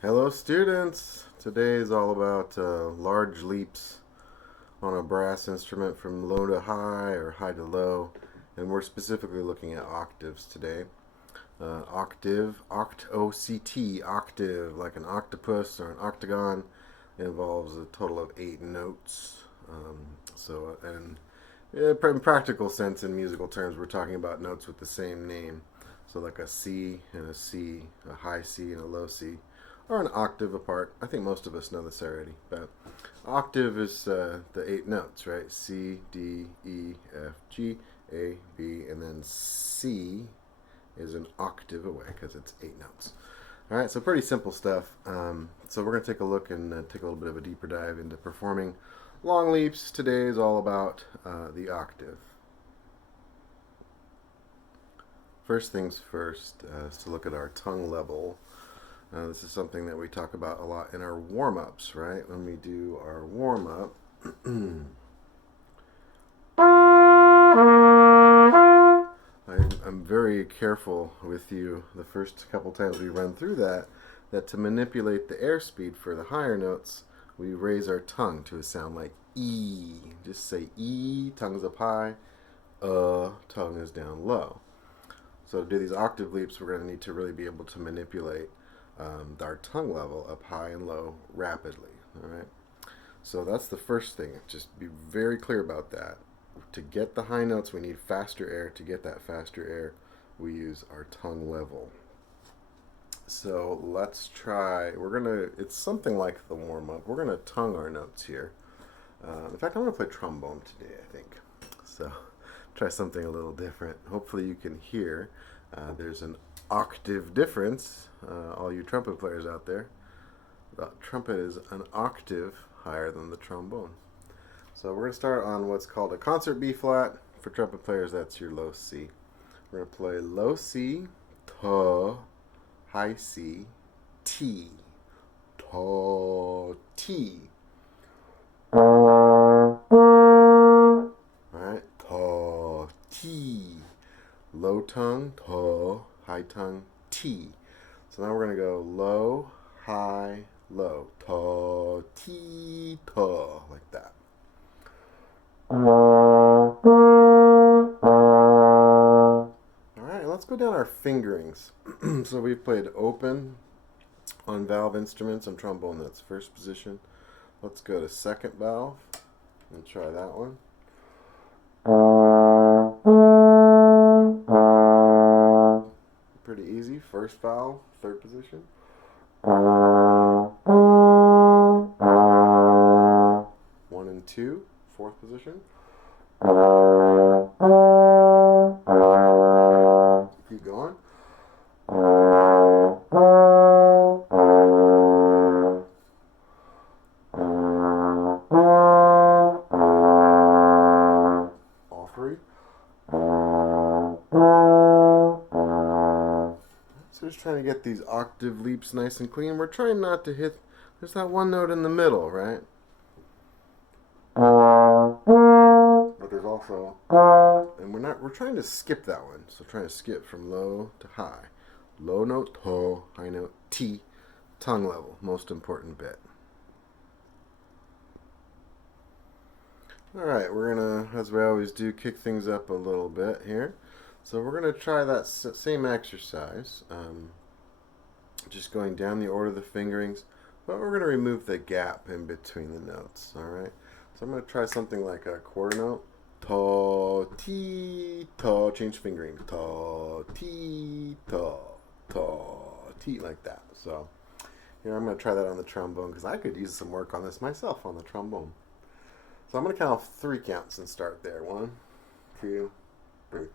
Hello, students. Today is all about large leaps on a brass instrument from low to high or high to low, and we're specifically looking at octaves today. Octave, oct-o-c-t, octave, like an octopus or an octagon, involves a total of 8 notes. And in practical sense, in musical terms, we're talking about notes with the same name. So, like a C and a C, a high C and a low C, or an octave apart. I think most of us know this already, but octave is the 8 notes, right? C, D, E, F, G, A, B, and then C is an octave away because it's 8 notes. All right, so pretty simple stuff. So we're going to take a look and take a little bit of a deeper dive into performing long leaps. Today is all about the octave. First things first is to look at our tongue level. This is something that we talk about a lot in our warm-ups, right? When we do our warm-up, I'm very careful with you the first couple times we run through that to manipulate the airspeed for the higher notes, we raise our tongue to a sound like E. Just say E, tongue's up high, tongue is down low. So to do these octave leaps, we're going to need to really be able to manipulate our tongue level up high and low rapidly. All right. So that's the first thing. Just be very clear about that. To get the high notes, we need faster air. To get that faster air, we use our tongue level. So let's try. It's something like the warm up. We're gonna tongue our notes here. In fact, I'm gonna play trombone today, I think. So try something a little different. Hopefully you can hear. There's an octave difference, all you trumpet players out there. The trumpet is an octave higher than the trombone. So we're going to start on what's called a concert B flat. For trumpet players, that's your low C. We're going to play low C, ta, high C, T, ta, T. Alright, ta, T. Low tongue, ta, high tongue, T. So now we're going to go low, high, low. Ta, T, ta, like that. Alright, let's go down our fingerings. So we've played open on valve instruments. On trombone, that's first position. Let's go to second valve and try that one. Pretty easy. First valve, third position. 1 and 2, fourth position. Keep going. All three. So just trying to get these octave leaps nice and clean. We're trying not to hit, there's that one note in the middle, right? But there's also, and we're trying to skip that one. So trying to skip from low to high. Low note, to, high note, T, tongue level, most important bit. Alright, we're going to, as we always do, kick things up a little bit here. So we're going to try that same exercise, just going down the order of the fingerings, but we're going to remove the gap in between the notes, alright? So I'm going to try something like a quarter note. Ta, ti, ta, change fingering. Ta, ti, ta, ta, ti, like that. So here I'm going to try that on the trombone because I could use some work on this myself on the trombone. So I'm going to count off 3 counts and start there. 1, 2, 3.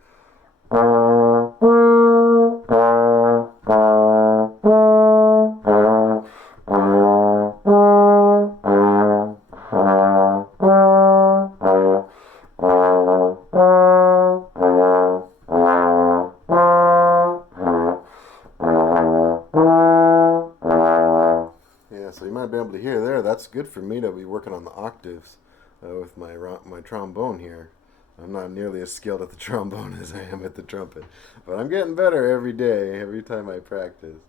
So you might be able to hear there. That's good for me to be working on the octaves with my trombone here. I'm not nearly as skilled at the trombone as I am at the trumpet, but I'm getting better every day, every time I practice.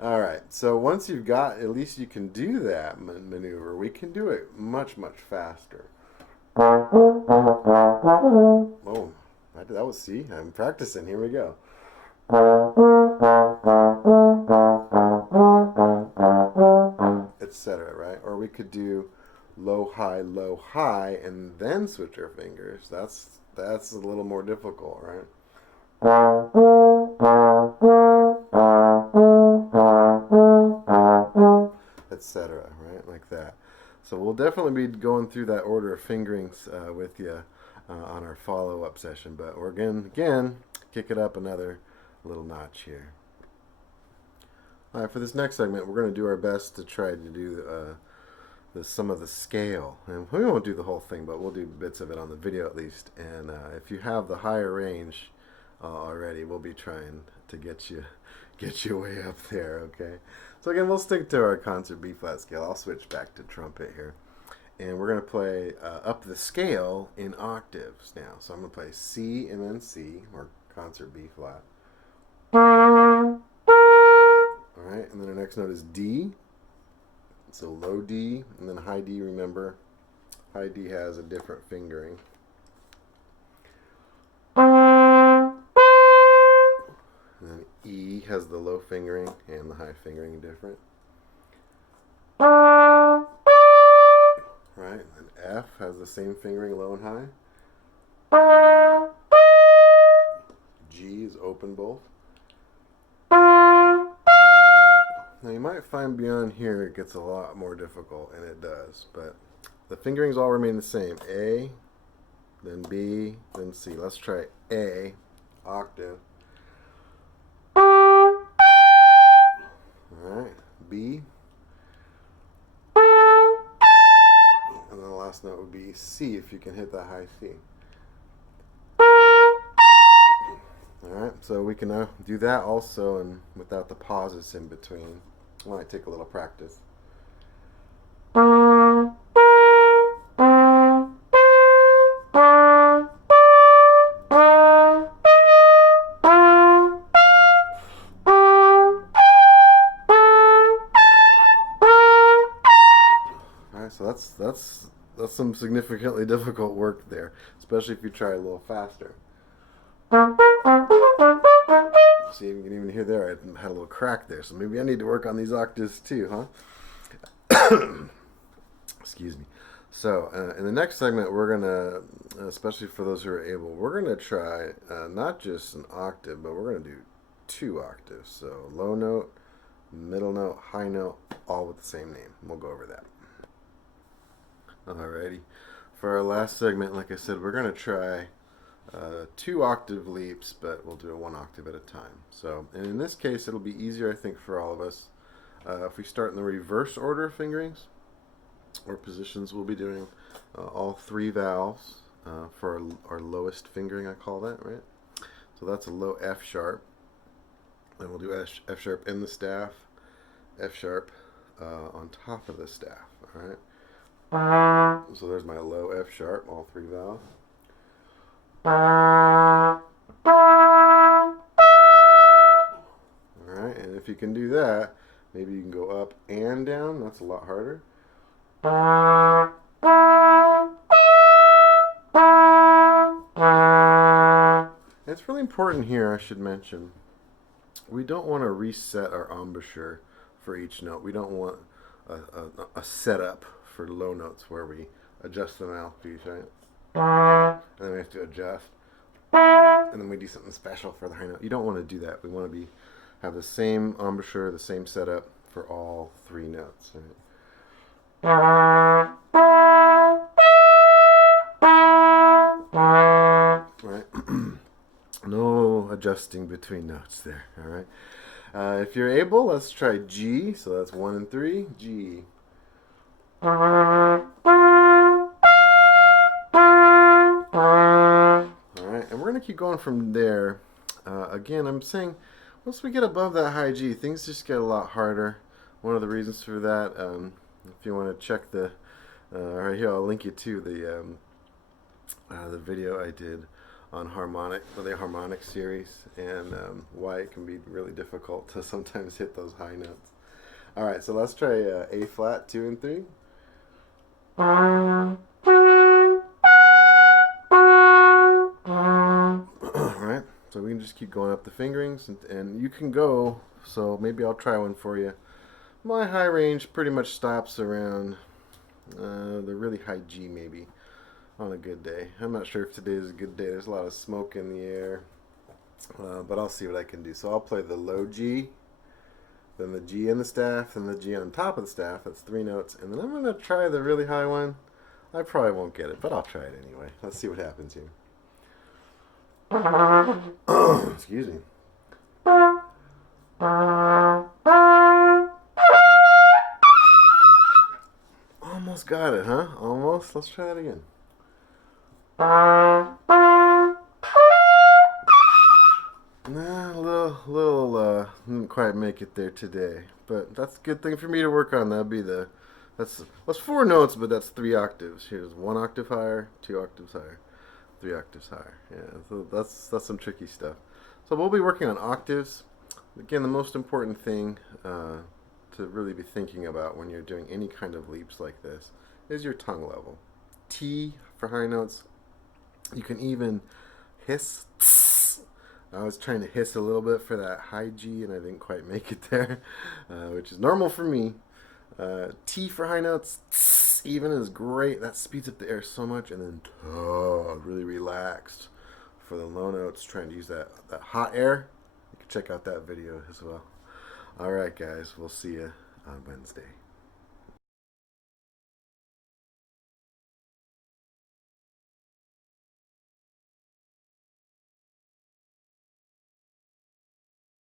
All right. So once you've got, at least you can do that maneuver. We can do it much, much faster. Oh, that was, see, I'm practicing. Here we go. Etc. Right? Or we could do low, high, and then switch our fingers. That's a little more difficult, right? Etc. Right, like that. So we'll definitely be going through that order of fingerings with you on our follow-up session. But we're again kick it up another little notch here. All right, for this next segment, we're going to do our best to try to do some of the scale, and we won't do the whole thing, but we'll do bits of it on the video at least. And if you have the higher range already, we'll be trying to get you way up there. Okay. So again, we'll stick to our concert B flat scale. I'll switch back to trumpet here, and we're going to play up the scale in octaves now. So I'm going to play C and then C, or concert B flat. All right, and then our next note is D. So low D, and then high D, remember, high D has a different fingering. And then E has the low fingering and the high fingering different. Right, and F has the same fingering, low and high. G is open both. Now you might find beyond here it gets a lot more difficult, and it does, but the fingerings all remain the same. A, then B, then C. Let's try A, octave. Alright, B. And then the last note would be C, if you can hit that high C. Alright, so we can now do that also and without the pauses in between. Might take a little practice. Alright, so that's some significantly difficult work there, especially if you try a little faster. See, you can even hear there, I had a little crack there, so maybe I need to work on these octaves too, huh? Excuse me. So, in the next segment, we're going to, especially for those who are able, we're going to try not just an octave, but we're going to do 2 octaves. So, low note, middle note, high note, all with the same name. We'll go over that. Alrighty. For our last segment, like I said, we're going to try 2 octave leaps, but we'll do it 1 octave at a time. So, and in this case, it'll be easier, I think, for all of us. If we start in the reverse order of fingerings or positions, we'll be doing all 3 valves for our lowest fingering, I call that, right? So that's a low F sharp. Then we'll do F sharp in the staff, F sharp on top of the staff, all right? So there's my low F sharp, all 3 valves. Alright, and if you can do that, maybe you can go up and down. That's a lot harder. It's really important here, I should mention. We don't want to reset our embouchure for each note. We don't want a setup for low notes where we adjust the mouthpiece, right? And then we have to adjust. And then we do something special for the high note. You don't want to do that. We want to have the same embouchure, the same setup for all 3 notes. Right? Right. No adjusting between notes there. All right. If you're able, let's try G. So that's 1 and 3. G. And we're going to keep going from there. Again, I'm saying once we get above that high G, things just get a lot harder. One of the reasons for that, if you want to check right here, I'll link you to the video I did the harmonic series, and why it can be really difficult to sometimes hit those high notes. All right, so let's try A flat, 2 and 3. All right, so we can just keep going up the fingerings, and you can go. So maybe I'll try one for you. My high range pretty much stops around the really high G, maybe, on a good day. I'm not sure if today is a good day. There's a lot of smoke in the air, but I'll see what I can do. So I'll play the low G, then the G in the staff, and the G on top of the staff. That's 3 notes. And then I'm going to try the really high one. I probably won't get it, but I'll try it anyway. Let's see what happens here. Excuse me. Almost got it, huh? Almost. Let's try that again. Nah, didn't quite make it there today, but that's a good thing for me to work on. That's 4 notes, but that's 3 octaves. Here's 1 octave higher, 2 octaves higher, 3 octaves higher. Yeah, so that's some tricky stuff. So we'll be working on octaves. Again, the most important thing to really be thinking about when you're doing any kind of leaps like this is your tongue level. T for high notes. You can even hiss. Tss. I was trying to hiss a little bit for that high G, and I didn't quite make it there, which is normal for me. T for high notes, tss, even is great. That speeds up the air so much. And then really relaxed for the low notes, trying to use that hot air. You can check out that video as well. All right, guys, we'll see you on Wednesday.